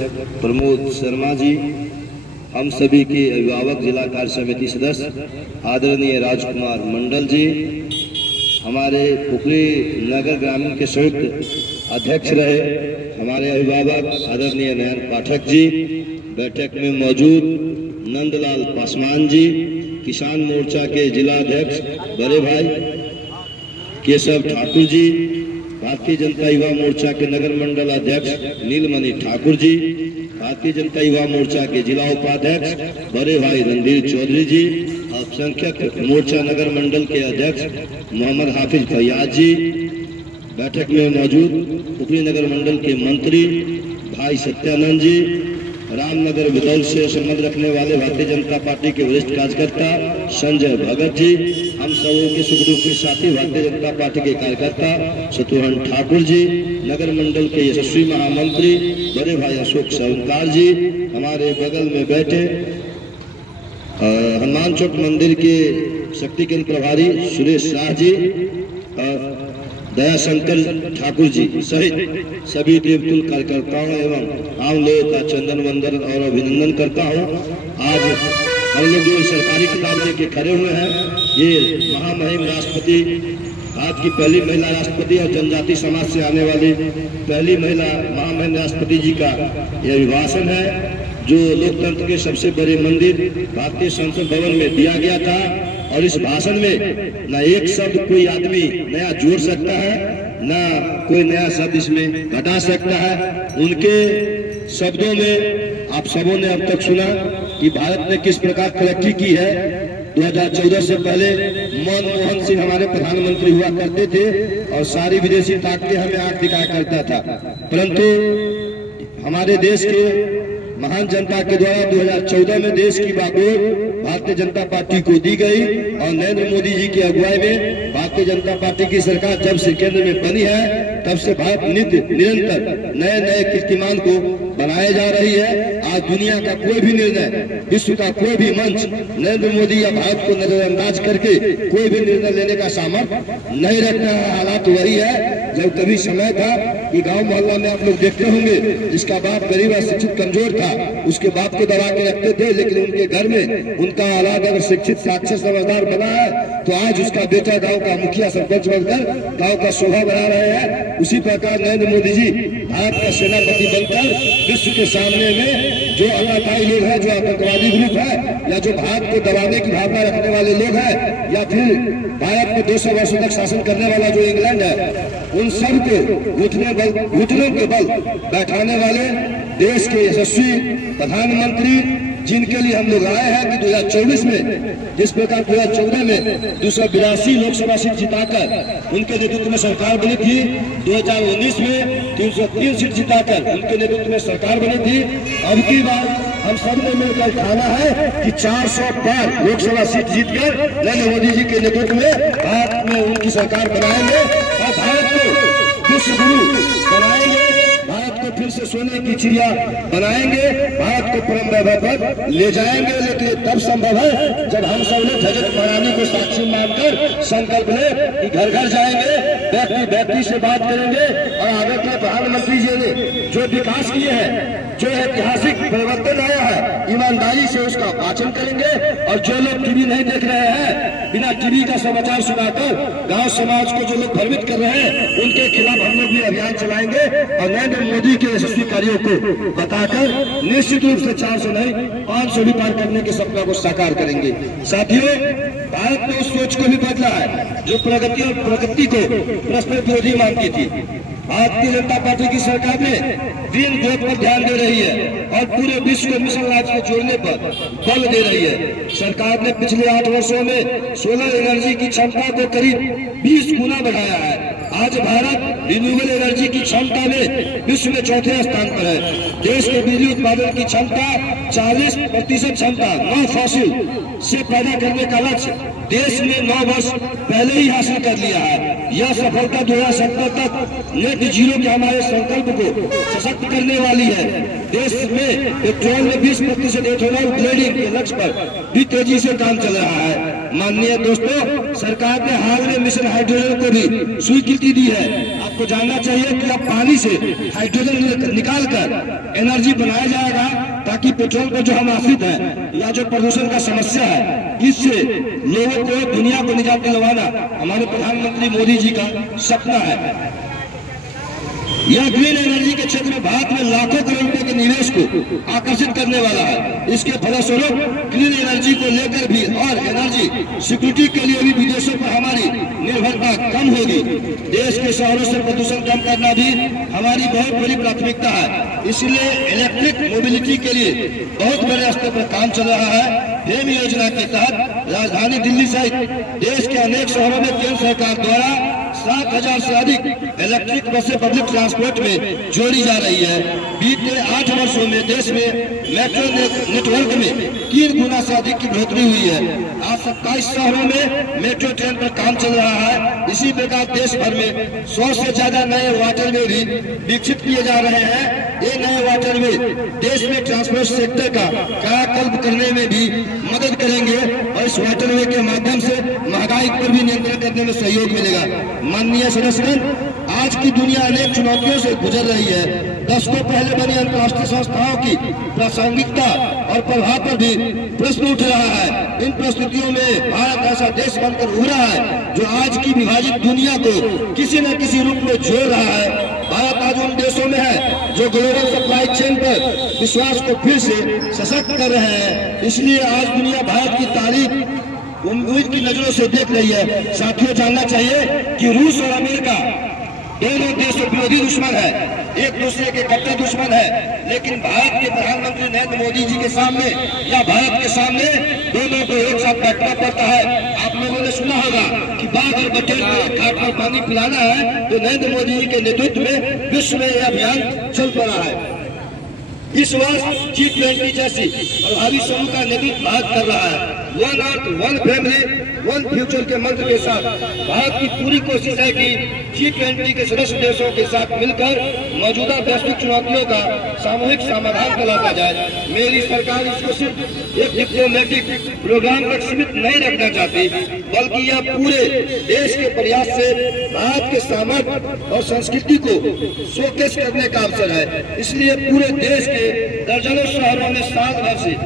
प्रमोद शर्मा जी, हम सभी के अभिभावक जिला कार्य समिति सदस्य आदरणीय राजकुमार मंडल जी, हमारे पुखली नगर ग्रामीण के संयुक्त अध्यक्ष रहे हमारे अभिभावक आदरणीय नयन पाठक जी, बैठक में मौजूद नंदलाल पासवान जी, किसान मोर्चा के जिला अध्यक्ष बड़े भाई केशव ठाकुर जी, भारतीय जनता युवा मोर्चा के नगर मंडल अध्यक्ष नीलमणि ठाकुर जी, भारतीय जनता युवा मोर्चा के जिला उपाध्यक्ष बड़े भाई रणधीर चौधरी जी, अल्पसंख्यक मोर्चा नगर मंडल के अध्यक्ष मोहम्मद हाफिज फैयाज जी, बैठक में मौजूद पुखली नगर मंडल के मंत्री भाई सत्यानंद जी, रामनगर विदल से संबंध रखने वाले भारतीय जनता पार्टी के वरिष्ठ कार्यकर्ता संजय भगत जी, हम सबों के सुख दुख के साथी भारतीय जनता पार्टी के कार्यकर्ता शत्रुघ्न ठाकुर जी, नगर मंडल के यशस्वी महामंत्री बड़े भाई अशोक सावंकार जी, हमारे बगल में बैठे हनुमान चौक मंदिर के शक्ति केंद्र प्रभारी सुरेश शाह जी, दयाशंकर ठाकुर जी सहित सभी देवतुल कार्यकर्ताओं एवं आम लोगों का चंदन वंदन और अभिनंदन करता हूं। आज हम लोग जो सरकारी किताब लेके खड़े हुए हैं, ये महामहिम राष्ट्रपति, भारत की पहली महिला राष्ट्रपति और जनजाति समाज से आने वाली पहली महिला महामहिम राष्ट्रपति जी का यह अभिभाषण है, जो लोकतंत्र के सबसे बड़े मंदिर भारतीय संसद भवन में दिया गया था। और इस भाषण में न एक शब्द कोई आदमी नया जोड़ सकता है, न कोई नया शब्द इसमें घटा सकता है। उनके शब्दों में आप सबों ने अब तक सुना कि भारत ने किस प्रकार तरक्की की है। 2014 से पहले मनमोहन सिंह हमारे प्रधानमंत्री हुआ करते थे और सारी विदेशी ताकतें हमें आंख दिखाया करता था, परंतु हमारे देश के महान जनता के द्वारा 2014 में देश की बागडोर भारतीय जनता पार्टी को दी गई और नरेंद्र मोदी जी की अगुवाई में भारतीय जनता पार्टी की सरकार जब से केंद्र में बनी है, तब से भारत निरंतर नए नए कीर्तिमान को बनाए जा रही है। आज दुनिया का कोई भी निर्णय, विश्व का कोई भी मंच नरेंद्र मोदी या भारत को नजरअंदाज करके कोई भी निर्णय लेने का सामर्थ्य नहीं रखता है। हालात वही है जब कभी समय था कि गांव मोहल्ला में आप लोग देखते होंगे, जिसका बाप गरीब और शिक्षित कमजोर था, उसके बाप को दबा के रखते थे, लेकिन उनके घर में उनका औलाद अगर शिक्षित साक्षर समझदार बना है तो आज उसका बेटा गांव का मुखिया सरपंच बनकर गांव का शोभा बढ़ा रहे हैं। उसी प्रकार नरेंद्र मोदी जी भारत का सेनापति बनकर विश्व के सामने में जो आतंकवादी लोग हैं, जो आतंकवादी ग्रुप है, या जो भारत को दबाने की भावना रखने वाले लोग हैं, या फिर भारत में 200 वर्षों तक शासन करने वाला जो इंग्लैंड है, उन सब को घुटनों के बल बैठाने वाले देश के यशस्वी प्रधानमंत्री, जिनके लिए हम लोग आए हैं कि 2024 में जिस प्रकार 2014 में 282 लोकसभा सीट जिताकर उनके नेतृत्व में सरकार बनी थी, 2019 में 303 सीट जिताकर उनके नेतृत्व में सरकार बनी थी। अब की बार हम सब ने मिलकर ठाना है कि 400 पार लोकसभा सीट जीतकर नरेंद्र मोदी जी के नेतृत्व में भारत में उनकी सरकार बनाएंगे और भारत को विश्व गुरु बनाएंगे, भारत को फिर से सोने की चिड़िया बनाएंगे, भारत को परम वैभव पर ले जाएंगे। लेकिन तब संभव है जब हम सब लोग रजत महारानी को साक्षी मानकर संकल्प लें कि घर घर जाएंगे, व्यक्ति व्यक्ति से बात करेंगे और आगे के प्रधानमंत्री जी ने जो विकास किए हैं, जो ऐतिहासिक परिवर्तन आया है, ईमानदारी से उसका वाचन करेंगे। और जो लोग टीवी नहीं देख रहे हैं, बिना टीवी का समाचार सुनाकर गांव समाज को जो लोग भ्रमित कर रहे हैं, उनके खिलाफ हम लोग भी अभियान चलाएंगे और नरेंद्र मोदी के यशस्वी कार्यों को बताकर निश्चित रूप से 400 नहीं 500 भी पार करने के सपना को साकार करेंगे। साथियों, भारत ने उस सोच को भी बदला है जो प्रगति और प्रगति को परस्पर विरोधी मानती थी। भारतीय जनता पार्टी की सरकार ने ग्रीन ग्रोथ पर ध्यान दे रही है और पूरे विश्व को मिशन लाइफ से जोड़ने पर बल दे रही है। सरकार ने पिछले 8 वर्षों में सोलर एनर्जी की क्षमता को करीब 20 गुना बढ़ाया है। आज भारत रिन्यूएबल एनर्जी की क्षमता में विश्व में चौथे स्थान पर है। देश के बिजली उत्पादन की क्षमता 40% क्षमता नॉन फॉसिल से पैदा करने का लक्ष्य देश ने 9 वर्ष पहले ही हासिल कर लिया है। यह सफलता 2070 तक नेट जीरो के हमारे संकल्प को सशक्त करने वाली है। देश देश में पेट्रोल में 20% एथेनॉल ब्लेंडिंग के लक्ष्य पर भी तेजी से काम चल रहा है। माननीय दोस्तों, सरकार ने हाल में मिशन हाइड्रोजन को भी स्वीकृति दी है। आपको जानना चाहिए कि अब पानी से हाइड्रोजन निकालकर एनर्जी बनाया जाएगा, ताकि पेट्रोल पर जो हम आश्रित हैं या जो प्रदूषण का समस्या है, इससे लोगों को, दुनिया को निजात दिलवाना हमारे प्रधानमंत्री मोदी जी का सपना है। यह ग्रीन एनर्जी के क्षेत्र में भारत में लाखों करोड़ रुपए के निवेश को आकर्षित करने वाला है। इसके फलस्वरूप ग्रीन एनर्जी को लेकर भी और एनर्जी सिक्योरिटी के लिए भी विदेशों पर हमारी निर्भरता कम होगी। देश के शहरों से प्रदूषण कम करना भी हमारी बहुत बड़ी प्राथमिकता है। इसलिए इलेक्ट्रिक मोबिलिटी के लिए बहुत बड़े स्तर पर काम चल रहा है। फेम योजना के तहत राजधानी दिल्ली सहित देश के अनेक शहरों में केंद्र सरकार द्वारा 7,000 से अधिक इलेक्ट्रिक बसें पब्लिक ट्रांसपोर्ट में जोड़ी जा रही है। बीते 8 वर्षों में देश में मेट्रो नेटवर्क में 3 गुना से अधिक की बढ़ोतरी हुई है। आज 27 शहरों में मेट्रो ट्रेन पर काम चल रहा है। इसी प्रकार देश भर में 100 से ज्यादा नए वाटरवे भी विकसित किए जा रहे हैं। ये नए वाटरवे देश में ट्रांसपोर्ट सेक्टर का कायाकल्प करने में भी मदद करेंगे और इस वाटरवे के माध्यम से महंगाई पर भी नियंत्रण करने में सहयोग मिलेगा। माननीय सदस्यगण, आज की दुनिया अनेक चुनौतियों से गुजर रही है। दशकों पहले बनी अंतर्राष्ट्रीय संस्थाओं की प्रासंगिकता और प्रभाव पर भी प्रश्न उठ रहा है। इन परिस्थितियों में भारत ऐसा देश बनकर उभरा है जो आज की विभाजित दुनिया को किसी न किसी रूप में जोड़ रहा है। भारत आज उन देशों में है जो ग्लोबल सप्लाई चेन पर विश्वास को फिर से सशक्त कर रहे हैं। इसलिए आज दुनिया भारत की तारीफ उम्मीद की नजरों से देख रही है। साथियों, जानना चाहिए कि रूस और अमेरिका दोनों देशों विरोधी दुश्मन है, एक दूसरे के कट्टर दुश्मन है, लेकिन भारत के प्रधानमंत्री नरेंद्र मोदी जी के सामने या भारत के सामने दोनों को एक साथ बैठना पड़ता है। आप लोगों ने सुना होगा कि बाघ और बटेर को एक घाट पर पानी पिलाना है, तो नरेंद्र मोदी जी के नेतृत्व में विश्व में यह अभियान चल पड़ा है। इस वर्ष G20 जैसी प्रभावी समूह का नेतृत्व भारत कर रहा है। One earth, one family, one future के मंत्र के साथ भारत की पूरी कोशिश है कि G20 के सदस्य देशों के साथ मिलकर मौजूदा वैश्विक चुनौतियों का सामूहिक समाधान तलाशा जाए। मेरी सरकार इसको सिर्फ एक डिप्लोमेटिक प्रोग्राम तक सीमित नहीं रखना चाहती, बल्कि यह पूरे देश के प्रयास से भारत के सामर्थ्य और संस्कृति को शोकेस करने का अवसर है। इसलिए पूरे देश के दर्जनों शहरों में साल भर से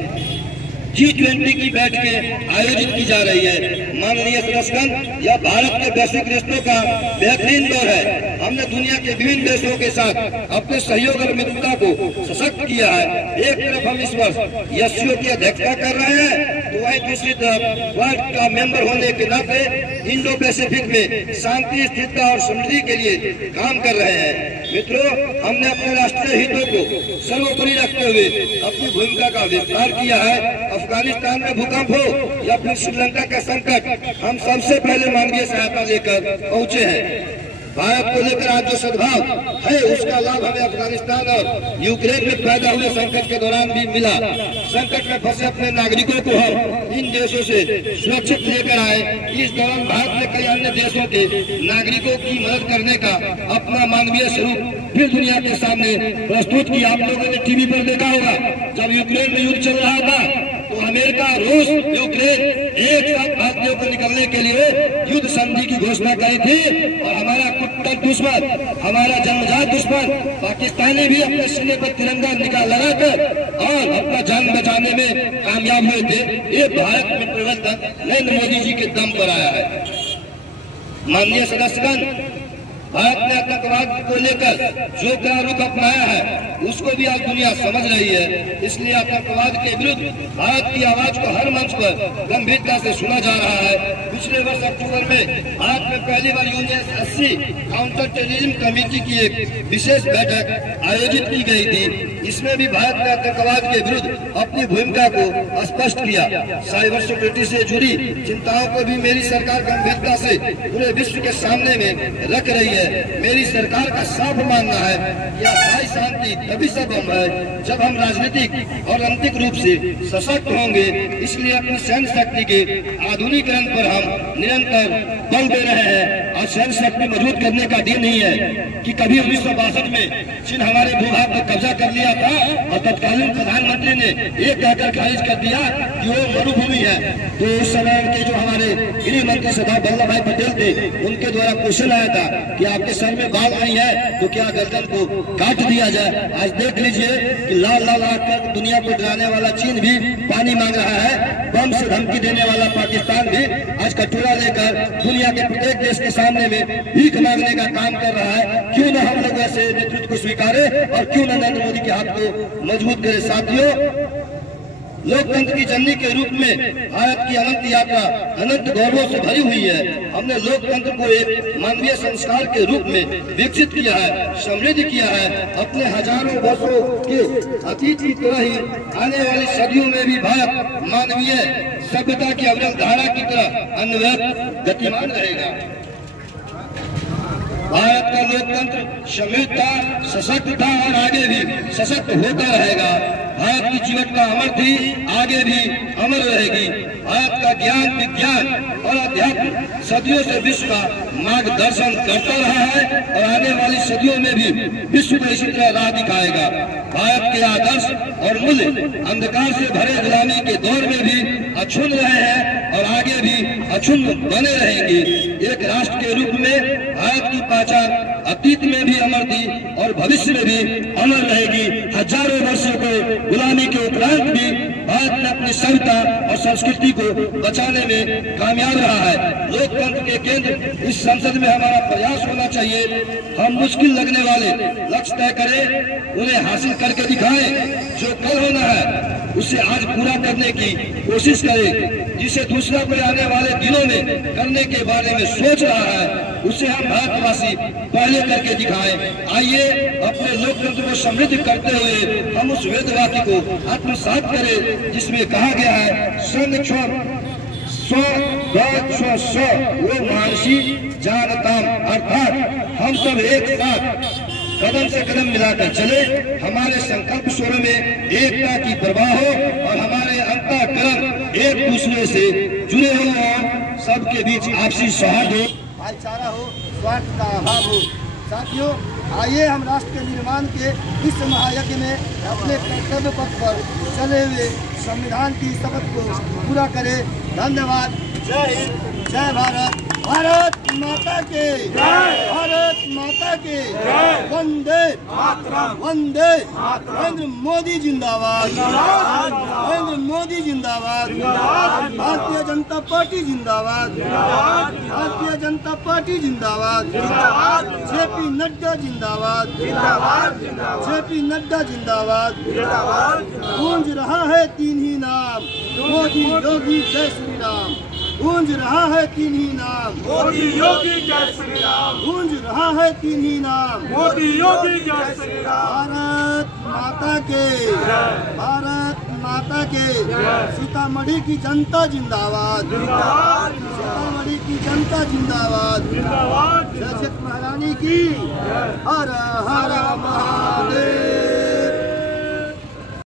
G20 की बैठकें आयोजित की जा रही है। माननीय सदस्यगण, यह भारत के वैश्विक रिश्तों का बेहतरीन दौर है। हमने दुनिया के विभिन्न देशों के साथ अपने सहयोग और मित्रता को सशक्त किया है। एक तरफ हम इस वर्ष SCO की अध्यक्षता कर रहे हैं, तो वहीं दूसरी तरफ वर्ल्ड का मेंबर होने के नाते इंडो पैसिफिक में शांति, स्थिरता और समृद्धि के लिए काम कर रहे हैं। मित्रों, हमने अपने राष्ट्रीय हितों को सर्वोपरि रखते हुए अपनी भूमिका का विस्तार किया है। अफगानिस्तान में भूकंप हो या फिर श्रीलंका का संकट, हम सबसे पहले मानवीय सहायता लेकर पहुंचे हैं। भारत को लेकर आज जो सद्भाव है, उसका लाभ हमें अफगानिस्तान और यूक्रेन में पैदा हुए संकट के दौरान भी मिला। संकट में फंसे अपने नागरिकों को हम इन देशों से सुरक्षित लेकर आए। इस दौरान भारत ने कई अन्य देशों के नागरिकों की मदद करने का अपना मानवीय स्वरूप फिर दुनिया के सामने प्रस्तुत किया। आप लोगों ने टीवी पर देखा होगा, जब यूक्रेन में युद्ध चल रहा था तो अमेरिका, रूस, यूक्रेन एक साथ भारतीयों को निकलने के लिए युद्ध संधि की घोषणा की थी। और हमारा कट्टर दुश्मन, हमारा जन्मजात दुश्मन पाकिस्तानी भी अपने सीने पर तिरंगा लगाकर और अपना जान बचाने में कामयाब हुए थे। ये भारत में परिवर्तन नरेंद्र मोदी जी के दम पर आया है। माननीय सदस्यगण, भारत ने आतंकवाद को लेकर जो क्या रुख अपनाया है, उसको भी आज दुनिया समझ रही है। इसलिए आतंकवाद के विरुद्ध भारत की आवाज को हर मंच पर गंभीरता से सुना जा रहा है। पिछले वर्ष अक्टूबर में भारत में पहली बार UNSC काउंटर टेररिज्म कमेटी की एक विशेष बैठक आयोजित की गई थी। इसमें भी भारत ने आतंकवाद के विरुद्ध अपनी भूमिका को स्पष्ट किया। साइबर सिक्योरिटी से जुड़ी चिंताओं को भी मेरी सरकार गंभीरता से पूरे विश्व के सामने में रख रही है। मेरी सरकार का साफ मानना है कि स्थायी शांति, तभी संभव है जब हम राजनीतिक और आंतरिक रूप से सशक्त होंगे। इसलिए अपनी सैन्य शक्ति के आधुनिकीकरण पर हम निरंतर बल दे रहे हैं और सैन्य शक्ति मजबूत करने का दिन नहीं है कि कभी 1962 में चीन हमारे भूभाग पर कब्जा कर लिया था और तत्कालीन प्रधानमंत्री ने ये कहकर खारिज कर दिया कि वो मरुभूमि है। तो उस समय के जो हमारे गृह मंत्री सरदार वल्लभ भाई पटेल थे, उनके द्वारा क्वेश्चन आया था कि आपके सर में बाल नहीं है तो क्या गर्दन को काट दिया जाए। आज देख लीजिए कि लाल लाल आकर दुनिया को डराने वाला चीन भी पानी मांग रहा है, बम से धमकी देने वाला पाकिस्तान भी आज कटोरा लेकर दुनिया के प्रत्येक देश के सामने में भीख मांगने का काम कर रहा है। क्यों न हम लोग ऐसे नेतृत्व को स्वीकारे और क्यों न नरेंद्र मोदी के हाथ को मजबूत करे। साथियों, लोकतंत्र की जननी के रूप में भारत की अनंत यात्रा अनंत गौरवों से भरी हुई है। हमने लोकतंत्र को एक मानवीय संस्कार के रूप में विकसित किया है, समृद्ध किया है। अपने हजारों वर्षों के अतीत की तरह ही आने वाली सदियों में भी भारत मानवीय सभ्यता की अविरल धारा की तरह अनवरत गतिमान रहेगा। भारत का लोकतंत्र समृद्ध था, सशक्त था और आगे भी सशक्त होता रहेगा। भारत की जीवन का अमर थी, आगे भी अमर रहेगी। भारत का ज्ञान, विज्ञान और अध्यात्म सदियों से विश्व का मार्गदर्शन करता रहा है और आने वाली सदियों में भी विश्व को इसी तरह राह दिखाएगा। भारत के आदर्श और मूल्य अंधकार से भरे गुलामी के दौर में भी अक्षुण्ण रहे हैं और आगे भी अक्षुण्ण बने रहेंगे। एक राष्ट्र के रूप में भारत की पहचान अतीत में भी अमर थी और भविष्य में भी अमर रहेगी। हजारों वर्षों को गुलामी के उपरांत भी भारत ने अपनी सभ्यता और संस्कृति को बचाने में कामयाब रहा है। लोकतंत्र के केंद्र इस संसद में हमारा प्रयास होना चाहिए। हम मुश्किल लगने वाले लक्ष्य तय करें, उन्हें हासिल करके दिखाएं। जो कल होना है उसे आज पूरा करने की कोशिश करें। जिसे दूसरा कोई आने वाले दिनों में करने के बारे में सोच रहा है उसे हम भारतवासी पहले करके दिखाएं। आइए अपने लोकतंत्र को समृद्ध करते हुए हम उस वेद वाक्य को आत्मसात करें जिसमें कहा गया है, स्व वो महर्षि जानताम, अर्थात हम सब एक साथ कदम से कदम मिलाकर चले। हमारे संकल्प स्वर में एकता की प्रवाह हो और हमारे अंतःकरण एक दूसरे से जुड़े हो और सबके बीच आपसी सौहार्द हो, भाईचारा हो, स्वार्थ का अभाव हो। साथियों, आइए हम राष्ट्र के निर्माण के इस महायज्ञ में अपने कर्तव्य पथ पर चले हुए संविधान की शपथ को पूरा करें। धन्यवाद। जय हिंद, जय भारत। भारत माता के जय, भारत माता के जय। वंदे मातरम, वंदे नरेंद्र मोदी जिंदाबाद, नरेंद्र मोदी जिंदाबाद, भारतीय जनता पार्टी जिंदाबाद, भारतीय जनता पार्टी जिंदाबाद, जेपी नड्डा जिंदाबाद, जेपी नड्डा जिंदाबाद। गूंज रहा है तीन ही नाम, मोदी योगी जय श्री राम। गूंज रहा है तीन ही नाम, मोदी योगी जय श्री राम। गूंज रहा है तीन ही नाम, मोदी योगी जय श्री राम। भारत माता के जय, भारत माता के जय। सीतामढ़ी की जनता जिंदाबाद, सीतामढ़ी की जनता जिंदाबाद, जिंदाबाद। महारानी की हर हर